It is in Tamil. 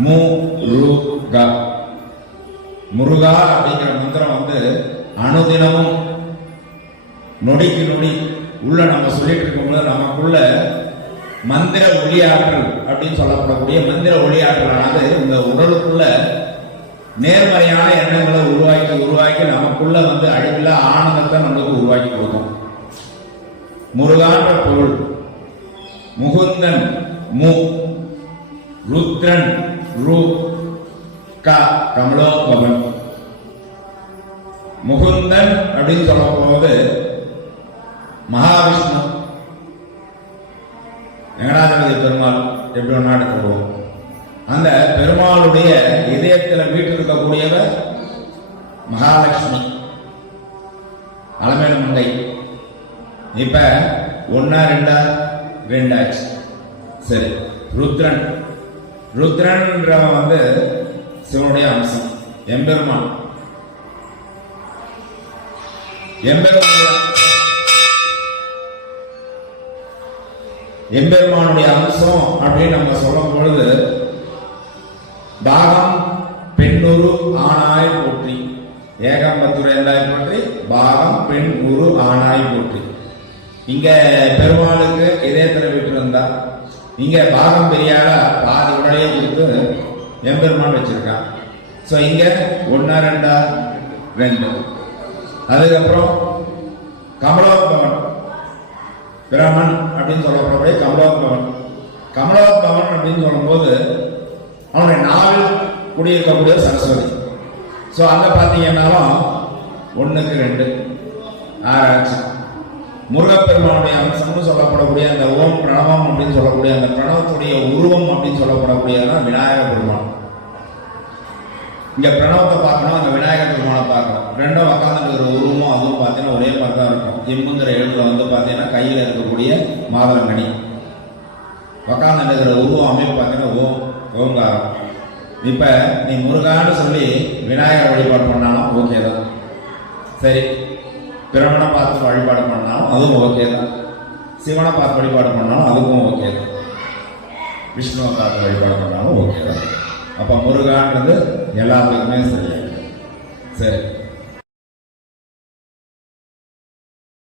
முருகா. முருகா அப்படிங்கிற மந்திரம் வந்து அனுதினமும் நொடிக்கு நொடி உள்ள நம்ம சொல்லிட்டு இருக்கும்போது நமக்குள்ள மந்திர ஒளியாற்றல் அப்படின்னு சொல்லப்படக்கூடிய மந்திர ஒளியாற்றலானது இந்த உடலுக்குள்ள நேர்மறையான எண்ணங்களை உருவாக்கி உருவாக்கி நமக்குள்ள வந்து அழிவில்லா ஆனந்தத்தை நம்மளுக்கு உருவாக்கி கொடுக்கும். முருகான்ற பொருள் முகுந்தன் மு, ருத்ரன் ரு, க கமலோத்பவன். முகுந்தன் அப்படின்னு சொல்ல போது மகாவிஷ்ணு, வெங்கடாஜலபதி பெருமாள் எப்படி ஒன்னா எடுத்துருவோம். அந்த பெருமாளுடைய இதயத்தில் வீட்டு இருக்கக்கூடியவர் மகாலட்சுமி, அலமேலு மங்கை. இப்ப ஒன்னா ரெண்டா ரெண்டாச்சு. சரி, ருத்ரன். ருத்ரன்றவன் வந்து சிவனுடைய அம்சம், எம்பெருமான். எம்பெருமானுடைய அம்சம் அப்படின்னு நம்ம சொல்லும் பொழுது பாகம் பெண்ணுரு ஆணாய் போற்றி, ஏகம்பத்துரையாய் போற்றி, பாகம் பெண் உரு ஆணாய் போற்றி. இங்க பெருமாளுக்கு இதயத்தில் விட்டு இருந்தா, இங்க பாகம் பெரியாரா பாதி உடலையே கொடுத்து எம்பெருமான் வச்சிருக்கான். சோ இங்க ஒன்னா ரெண்டா ரெண்டு. அதுக்கப்புறம் கமலோத்பவன், பிரமன் அப்படின்னு சொல்லப்படக்கூடிய கமலோத்பவன். கமலோத்பவன் அப்படின்னு சொல்லும்போது அவனுடைய நாவில் குடியிருக்கக்கூடிய சரஸ்வதி. ஸோ அங்கே பார்த்தீங்கன்னாலும் ஒன்றுக்கு ரெண்டு ஆராய்ச்சி. முருகப்பெருமானுடைய அம்சம்னு சொல்லப்படக்கூடிய அந்த ஓம் பிரணவம் அப்படின்னு சொல்லக்கூடிய அந்த பிரணவத்துடைய உருவம் அப்படின்னு சொல்லப்படக்கூடியதான் விநாயகர் பெருமான். இங்க பிரணவத்தை பார்க்கணும், அந்த விநாயகர் பெருமானை பார்க்கணும். ரெண்டும் உட்காந்துட்டு உருவமும் அதுவும் பார்த்தீங்கன்னா ஒரே மாதிரி தான் இருக்கும். இம்முங்கிற எழுத்துல வந்து பார்த்தீங்கன்னா கையில் இருக்கக்கூடிய மாதளங்கனி, உட்காந்துட்டு உருவம் அமைப்பு பார்த்தீங்கன்னா ஓங்காரம். இப்ப நீ முருகான்னு சொல்லி விநாயகர் வழிபாடு பண்ணாலும் ஓகே தான். சரி, பிரமனை பார்த்து வழிபாடு பண்ணாலும் அதுவும் ஓகே தான். சிவனை பார்த்து வழிபாடு பண்ணாலும் அதுவும் ஓகே தான். விஷ்ணுவை பார்த்து வழிபாடு பண்ணாலும் ஓகே தான். அப்ப முருகான்றது எல்லாத்துக்குமே சரி. சரி,